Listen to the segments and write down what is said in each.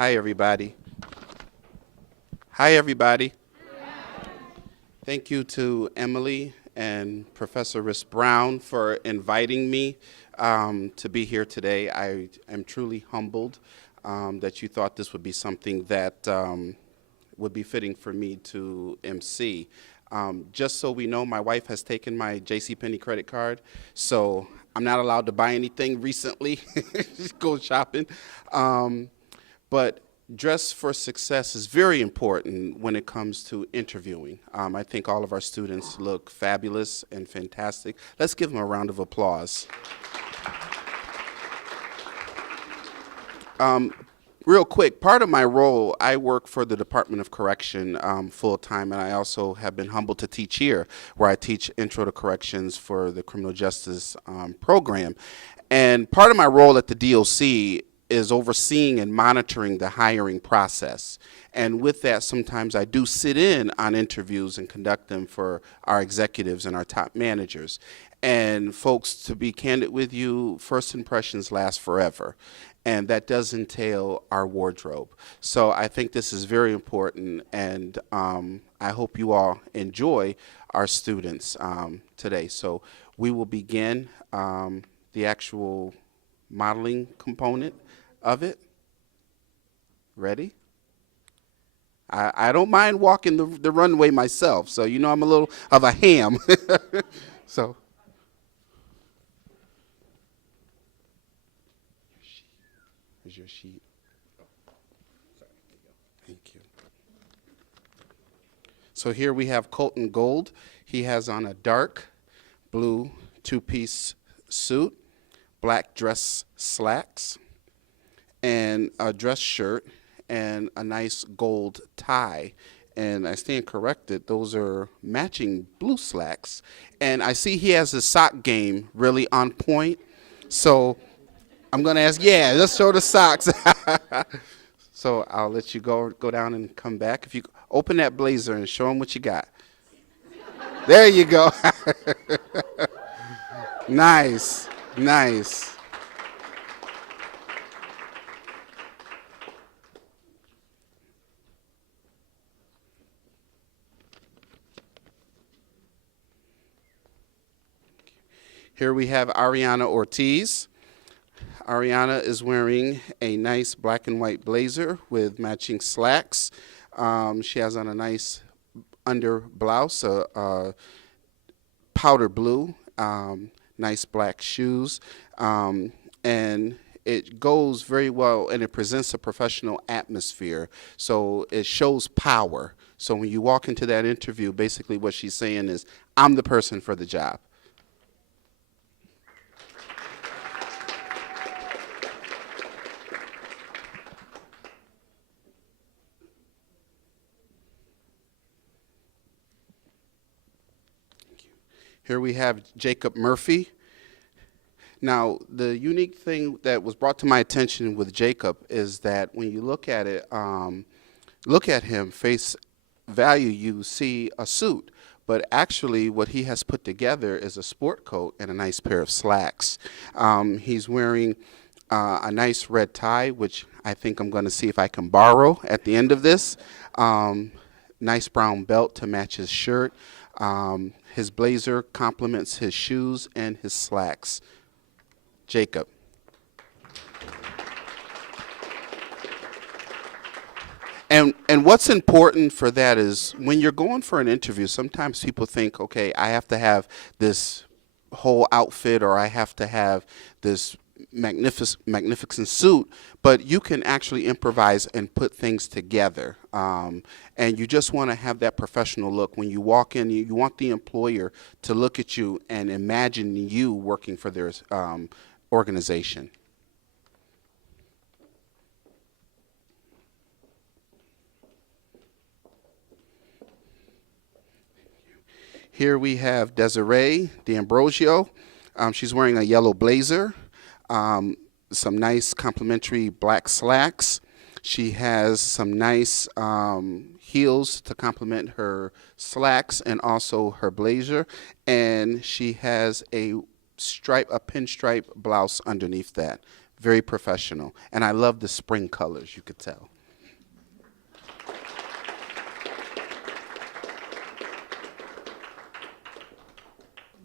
Hi, everybody. Hi, everybody. Thank you to Emily and Professor Riss Brown for inviting me to be here today. I am truly humbled that you thought this would be something that would be fitting for me to MC. Just so we know, my wife has taken my JCPenney credit card, so I'm not allowed to buy anything recently, just go shopping. But dress for success is very important when it comes to interviewing. I think all of our students look fabulous and fantastic. Let's give them a round of applause. Real quick, part of my role, I work for the Department of Correction full-time, and I also have been humbled to teach here, where I teach Intro to Corrections for the Criminal Justice program. And part of my role at the DOC is overseeing and monitoring the hiring process. And with that, sometimes I do sit in on interviews and conduct them for our executives and our top managers. And folks, to be candid with you, first impressions last forever. And that does entail our wardrobe. So I think this is very important, and I hope you all enjoy our students today. So we will begin the actual modeling component of it. Ready? I don't mind walking the runway myself, so you know I'm a little of a ham. So. Here's your sheet. Thank you. So here we have Colton Gold. He has on a dark blue two-piece suit, black dress slacks, and a dress shirt, and a nice gold tie. And I stand corrected, those are matching blue slacks. And I see he has his sock game really on point. So I'm gonna ask, yeah, let's show the socks. So I'll let you go down and come back. If you open that blazer and show them what you got. There you go. Nice, nice. Here we have Ariana Ortiz. Ariana is wearing a nice black and white blazer with matching slacks. She has on a nice under blouse, powder blue, nice black shoes, and it goes very well, and it presents a professional atmosphere. So it shows power. So when you walk into that interview, basically what she's saying is, I'm the person for the job. Here we have Jacob Murphy. Now, the unique thing that was brought to my attention with Jacob is that when you look at it, look at him face value, you see a suit. But actually, what he has put together is a sport coat and a nice pair of slacks. He's wearing a nice red tie, which I think I'm going to see if I can borrow at the end of this. Nice brown belt to match his shirt. His blazer complements his shoes and his slacks. Jacob. And what's important for that is when you're going for an interview, sometimes people think, okay, I have to have this whole outfit or I have to have this magnificent suit, but you can actually improvise and put things together. And you just want to have that professional look. When you walk in, you want the employer to look at you and imagine you working for their organization. Here we have Desiree D'Ambrosio. She's wearing a yellow blazer, some nice complimentary black slacks. She has some nice heels to complement her slacks and also her blazer. And she has a pinstripe blouse underneath that. very professional. And I love the spring colors, you could tell.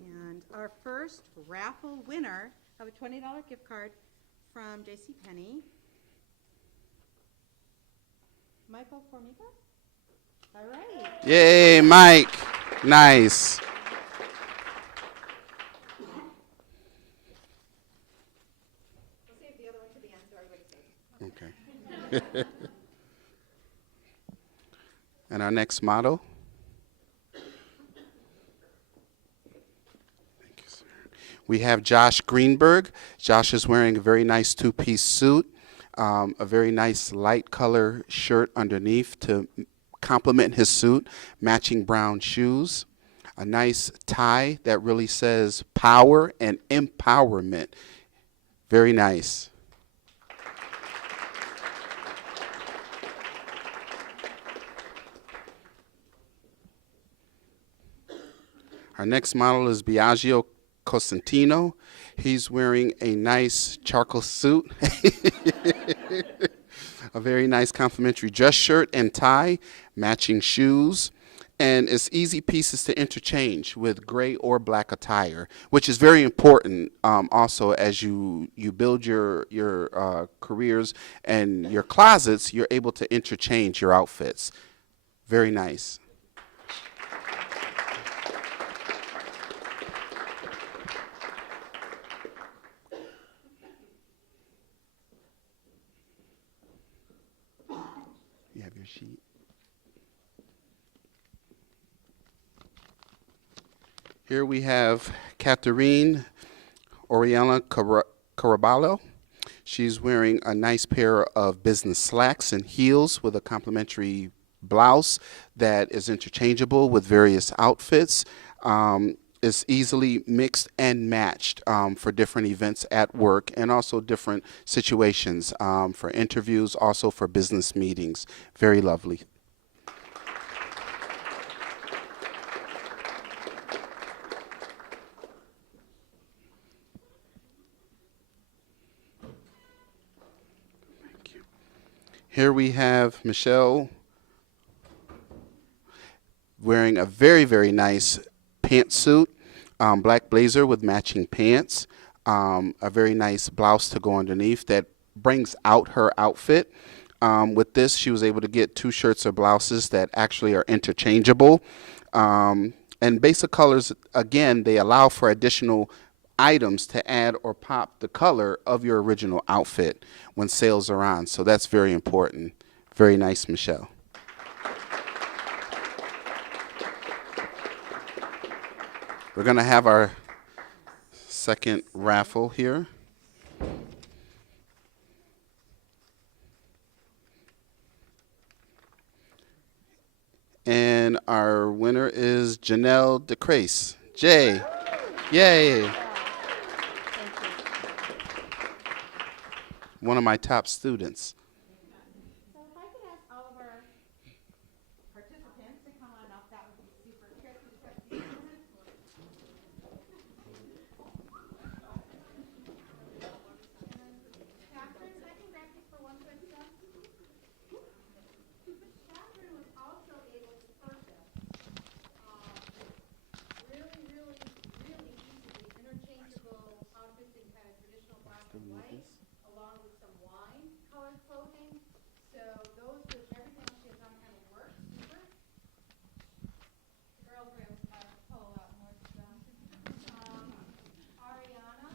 And our first raffle winner of a $20 gift card from JCPenney, Michael Formiga. All right. Yay, Mike. Nice. We'll save the other one to the end so everybody sees. Okay. And our next model. Thank you, sir. We have Josh Greenberg. Josh is wearing a very nice two-piece suit, a very nice light color shirt underneath to complement his suit, matching brown shoes, a nice tie that really says power and empowerment. Very nice. Our next model is Biagio Cosentino. He's wearing a nice charcoal suit, a very nice complimentary dress shirt and tie, matching shoes, and it's easy pieces to interchange with gray or black attire, which is very important also as you build your careers and your closets, you're able to interchange your outfits. Very nice. You have your sheet. Here we have Catherine Oriana Caraballo. She's wearing a nice pair of business slacks and heels with a complimentary blouse that is interchangeable with various outfits. It's easily mixed and matched for different events at work and also different situations for interviews, also for business meetings. Very lovely. Thank you. Here we have Michelle wearing a very, very nice pantsuit, black blazer with matching pants, a very nice blouse to go underneath that brings out her outfit. With this, she was able to get two shirts or blouses that actually are interchangeable. And basic colors, again, they allow for additional items to add or pop the color of your original outfit when sales are on. So that's very important. Very nice, Michelle. We're going to have our second raffle here. And our winner is Janelle DeCrace. Jay. Yay. One of my top students. So if I could ask all of our participants to come on up, that would be super. Catherine, I can grab you for one quick step. Catherine was also able to purchase really, really, really easily interchangeable outfits in kind of traditional black and white, along with some wine colored clothing. So those with everything else she has on kind of works super. The girls were able to pull out more stuff. Ariana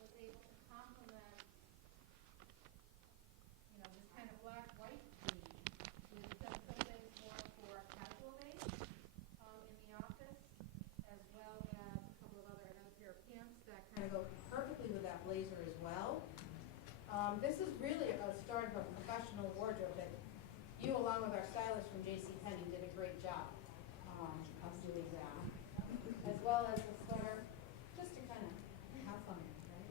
was able to complement, this kind of black white theme with some things more for casual days in the office, as well as a couple of another pair of pants that kind of go perfectly with that blazer as well. This is really a start of a professional wardrobe that you, along with our stylist from JCPenney, did a great job of doing that, as well as the sweater, just to kind of have fun, right?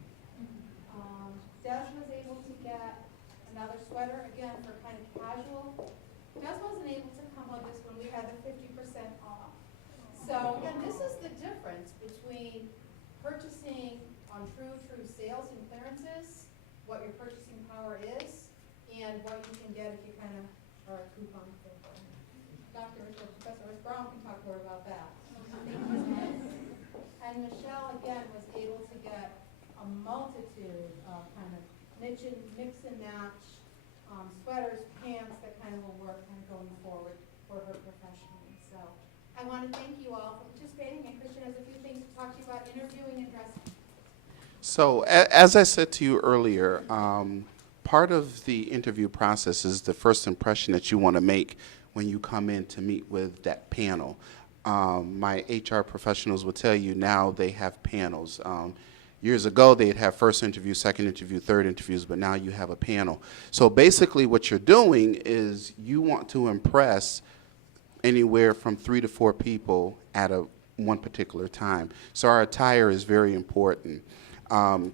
Des was able to get another sweater, again, for kind of casual. Des wasn't able to come with this when we had the 50% off. So, again, this is the difference between purchasing on true sales and clearances what your purchasing power is and what you can get if you kind of are a coupon thing. Dr. or Professor Brown can talk more about that. And Michelle, again, was able to get a multitude of kind of mix and match sweaters, pants that kind of will work kind of going forward for her professionally. So I want to thank you all for participating, and Christian has a few things to talk to you about interviewing and dressing. So as I said to you earlier, part of the interview process is the first impression that you want to make when you come in to meet with that panel. My HR professionals will tell you now they have panels. Years ago, they'd have first interview, second interview, third interviews, but now you have a panel. So basically what you're doing is you want to impress anywhere from 3 to 4 people at one particular time. So our attire is very important.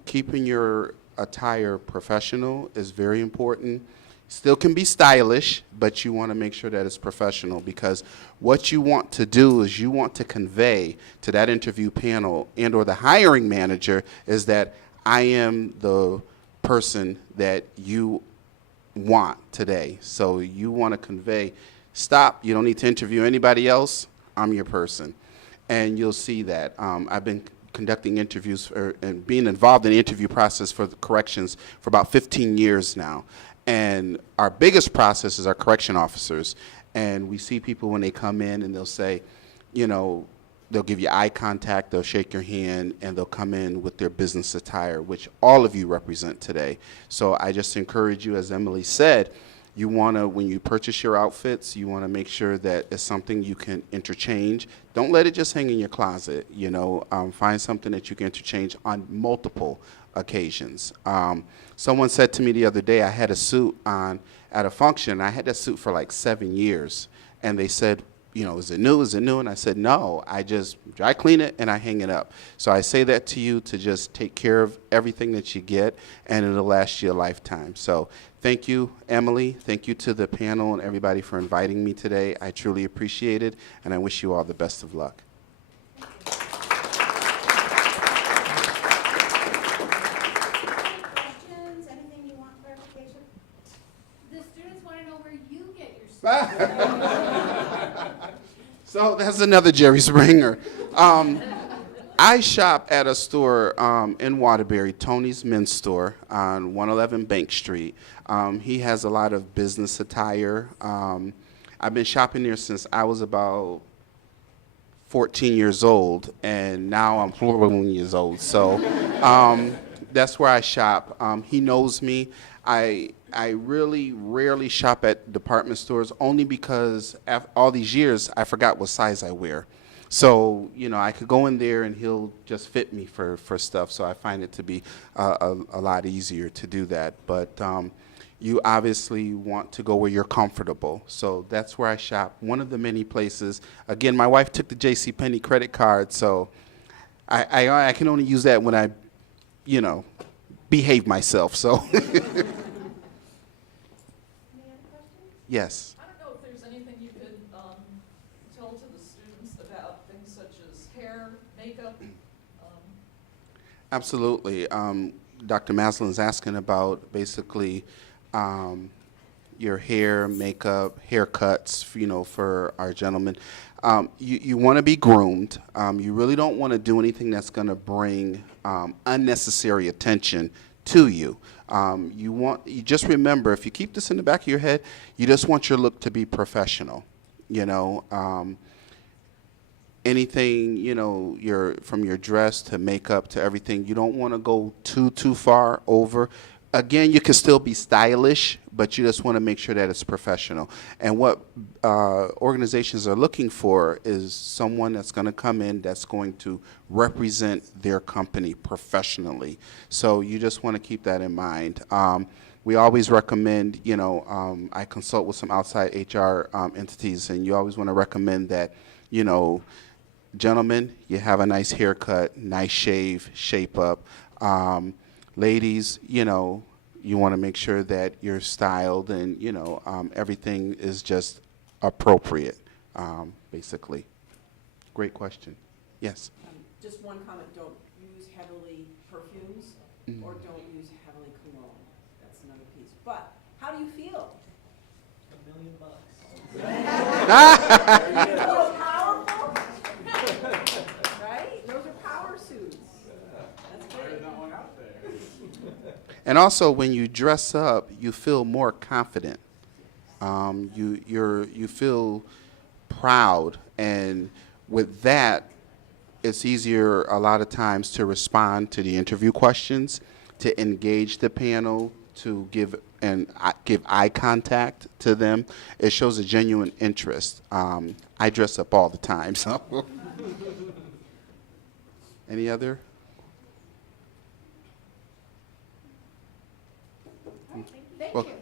Keeping your attire professional is very important. Still can be stylish, but you want to make sure that it's professional, because what you want to do is you want to convey to that interview panel and or the hiring manager is that I am the person that you want today. So you want to convey, stop, you don't need to interview anybody else, I'm your person. And you'll see that. I've been conducting interviews and being involved in the interview process for the corrections for about 15 years now. And our biggest process is our correction officers. And we see people when they come in and they'll say, you know, they'll give you eye contact, they'll shake your hand, and they'll come in with their business attire, which all of you represent today. So I just encourage you, as Emily said, you want to, when you purchase your outfits, you want to make sure that it's something you can interchange. Don't let it just hang in your closet, you know. Find something that you can interchange on multiple occasions. Someone said to me the other day, I had a suit on at a function. I had that suit for like 7 years. And they said, you know, is it new? Is it new? And I said, no, I just dry clean it and I hang it up. So I say that to you to just take care of everything that you get, and it'll last you a lifetime. So thank you, Emily. Thank you to the panel and everybody for inviting me today. I truly appreciate it, and I wish you all the best of luck. Questions? Anything you want clarification? The students want to know where you get your stuff. So that's another Jerry Springer. I shop at a store in Waterbury, Tony's Men's Store on 111 Bank Street. He has a lot of business attire. I've been shopping there since I was about 14 years old, and now I'm 41 years old. So that's where I shop. He knows me. I really rarely shop at department stores, only because after all these years, I forgot what size I wear. So, you know, I could go in there and he'll just fit me for stuff. So I find it to be a lot easier to do that. But you obviously want to go where you're comfortable. So that's where I shop. One of the many places. Again, my wife took the JCPenney credit card, so I can only use that when I, you know, behave myself. So. Yes. I don't know if there's anything you could tell to the students about things such as hair, makeup. Absolutely. Dr. Maslin's asking about basically your hair, makeup, haircuts, you know, for our gentlemen. You want to be groomed. You really don't want to do anything that's going to bring unnecessary attention to you. You just remember, if you keep this in the back of your head, you just want your look to be professional. You know, anything, you know, from your dress to makeup to everything, you don't want to go too far over. Again, you can still be stylish, but you just want to make sure that it's professional. And what organizations are looking for is someone that's going to come in that's going to represent their company professionally. So you just want to keep that in mind. We always recommend, you know, I consult with some outside HR entities, and you always want to recommend that, you know, gentlemen, you have a nice haircut, nice shave, shape up. Ladies, you know, you want to make sure that you're styled and, you know, everything is just appropriate, basically. Great question. Yes? Just one comment, don't use heavily perfumes or don't use heavily cologne. Feel powerful? Right? Those are power suits. That's great. And also, when you dress up, you feel more confident. You feel proud, and with that, it's easier a lot of times to respond to the interview questions, to engage the panel, to give eye contact to them. It shows a genuine interest. I dress up all the time, so. Any other? Thank Well, you.